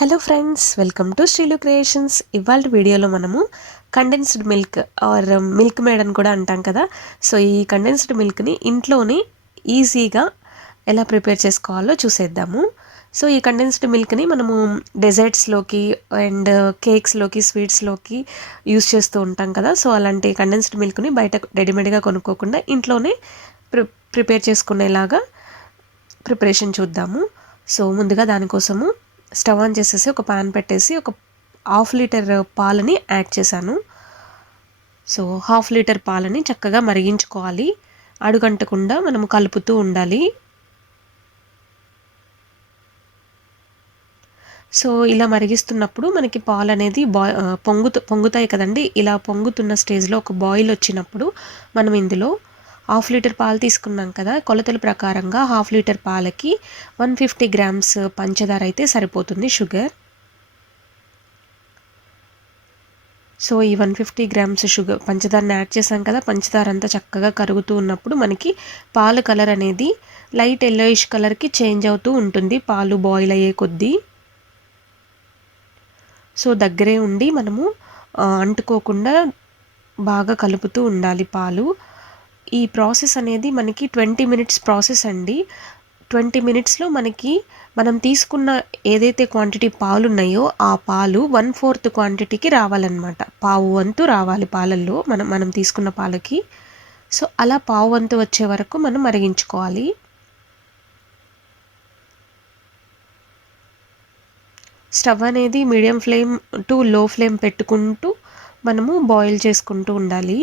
Hello friends, welcome to Srilu creations. ఇవాళ వీడియోలో మనము condensed milk or Milkmaid అని కూడా అంటాం కదా. సో ఈ కండెన్స్డ్ మిల్క్ని ఇంట్లోనే ఈజీగా ఎలా ప్రిపేర్ చేసుకోవాలో చూసేద్దాము. సో ఈ కండెన్స్డ్ మిల్క్ని మనము డెజర్ట్స్లోకి అండ్ కేక్స్లోకి, స్వీట్స్లోకి యూస్ చేస్తూ ఉంటాం కదా. సో అలాంటి కండెన్స్డ్ మిల్క్ని బయట రెడీమేడ్గా కొనుక్కోకుండా ఇంట్లోనే ప్రిపేర్ చేసుకునేలాగా ప్రిపరేషన్ చూద్దాము. సో ముందుగా దానికోసము స్టవ్ ఆన్ చేసేసి ఒక పాన్ పెట్టేసి ఒక 1/2 లీటర్ పాలని యాడ్ చేశాను. సో 1/2 లీటర్ పాలని చక్కగా మరిగించుకోవాలి. అడుగంటకుండా మనము కలుపుతూ ఉండాలి. సో ఇలా మరిగిస్తున్నప్పుడు మనకి పాలు అనేది పొంగుతాయి కదండి. ఇలా పొంగుతున్న స్టేజ్లో ఒక బాయిల్ వచ్చినప్పుడు మనం ఇందులో 1/2 లీటర్ పాలు తీసుకున్నాం కదా. కొలతల ప్రకారంగా 1/2 లీటర్ పాలకి 150 గ్రామ్స్ పంచదార అయితే సరిపోతుంది, షుగర్. సో ఈ 150 గ్రామ్స్ పంచదారని యాడ్ చేసాం కదా. పంచదార అంతా చక్కగా కరుగుతూ ఉన్నప్పుడు మనకి పాల కలర్ అనేది లైట్ ఎల్లోయిష్ కలర్కి చేంజ్ అవుతూ ఉంటుంది పాలు బాయిల్ అయ్యే కొద్దీ. సో దగ్గరే ఉండి మనము అంటుకోకుండా బాగా కలుపుతూ ఉండాలి పాలు. ఈ ప్రాసెస్ అనేది మనకి 20 మినిట్స్ ప్రాసెస్ అండి. 20 మినిట్స్లో మనకి మనం తీసుకున్న ఏదైతే క్వాంటిటీ పాలు ఉన్నాయో ఆ పాలు 1/4 క్వాంటిటీకి రావాలన్నమాట. పావు వంతు రావాలి పాలల్లో మనం తీసుకున్న పాలకి. సో అలా పావు వంతు వచ్చే వరకు మనం మరిగించుకోవాలి. స్టవ్ అనేది మీడియం ఫ్లేమ్ టు లో ఫ్లేమ్ పెట్టుకుంటూ మనము బాయిల్ చేసుకుంటూ ఉండాలి.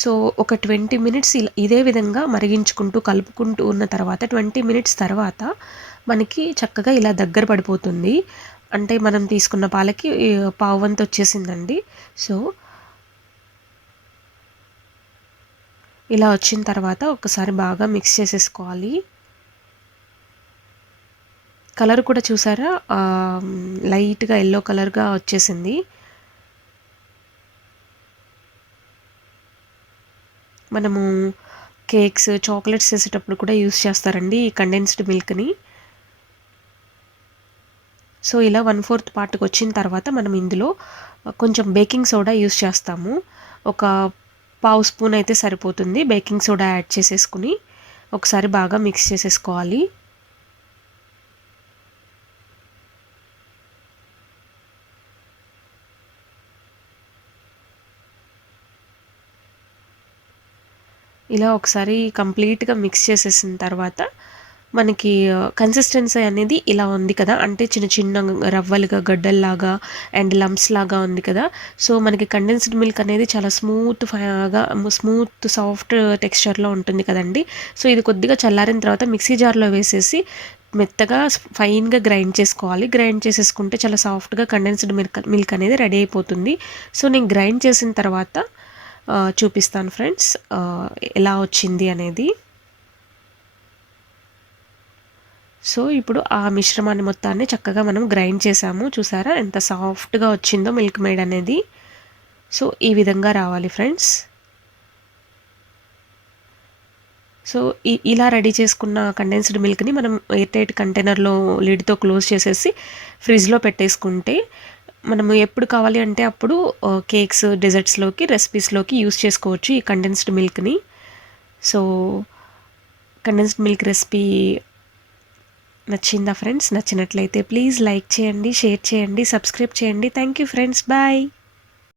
సో ఒక 20 మినిట్స్ ఇదే విధంగా మరిగించుకుంటూ కలుపుకుంటూ ఉన్న తర్వాత 20 మినిట్స్ తర్వాత మనకి చక్కగా ఇలా దగ్గర పడిపోతుంది. అంటే మనం తీసుకున్న పాలకి పావు వంతు వచ్చేసిందండి. సో ఇలా వచ్చిన తర్వాత ఒకసారి బాగా మిక్స్ చేసేసుకోవాలి. కలర్ కూడా చూసారా, లైట్గా ఎల్లో కలర్గా వచ్చేసింది. మనము కేక్స్, చాక్లెట్స్ చేసేటప్పుడు కూడా యూస్ చేస్తారండి ఈ కండెన్స్డ్ మిల్క్ని. సో ఇలా 1/4 పార్ట్కి వచ్చిన తర్వాత మనం ఇందులో కొంచెం బేకింగ్ సోడా యూస్ చేస్తాము. ఒక పావు స్పూన్ అయితే సరిపోతుంది. బేకింగ్ సోడా యాడ్ చేసేసుకుని ఒకసారి బాగా మిక్స్ చేసేసుకోవాలి. ఇలా ఒకసారి కంప్లీట్గా మిక్స్ చేసేసిన తర్వాత మనకి కన్సిస్టెన్సీ అనేది ఇలా ఉంది కదా. అంటే చిన్న చిన్న రవ్వలుగా, గడ్డల్లాగా అండ్ లంప్స్ లాగా ఉంది కదా. సో మనకి కండెన్స్డ్ మిల్క్ అనేది చాలా స్మూత్ సాఫ్ట్ టెక్స్చర్లో ఉంటుంది కదండి. సో ఇది కొద్దిగా చల్లారిన తర్వాత మిక్సీ జార్లో వేసేసి మెత్తగా ఫైన్గా గ్రైండ్ చేసుకోవాలి. గ్రైండ్ చేసేసుకుంటే చాలా సాఫ్ట్గా కండెన్స్డ్ మిల్క్ అనేది రెడీ అయిపోతుంది. సో నేను గ్రైండ్ చేసిన తర్వాత చూపిస్తాను ఫ్రెండ్స్ ఎలా వచ్చింది అనేది. సో ఇప్పుడు ఆ మిశ్రమాన్ని మొత్తాన్ని చక్కగా మనం గ్రైండ్ చేసాము. చూసారా ఎంత సాఫ్ట్గా వచ్చిందో మిల్క్ మేడ్ అనేది. సో ఈ విధంగా రావాలి ఫ్రెండ్స్. సో ఇలా రెడీ చేసుకున్న కండెన్స్డ్ మిల్క్ని మనం ఎయిర్ టైట్ కంటైనర్లో లిడ్తో క్లోజ్ చేసేసి ఫ్రిడ్జ్లో పెట్టేసుకుంటే మనము ఎప్పుడు కావాలి అంటే అప్పుడు కేక్స్, డెజర్ట్స్లోకి, రెసిపీస్లోకి యూస్ చేసుకోవచ్చు ఈ కండెన్స్డ్ మిల్క్ని. సో కండెన్స్డ్ మిల్క్ రెసిపీ నచ్చిందా ఫ్రెండ్స్? నచ్చినట్లయితే ప్లీజ్ లైక్ చేయండి, షేర్ చేయండి, సబ్స్క్రైబ్ చేయండి. Thank you friends, bye.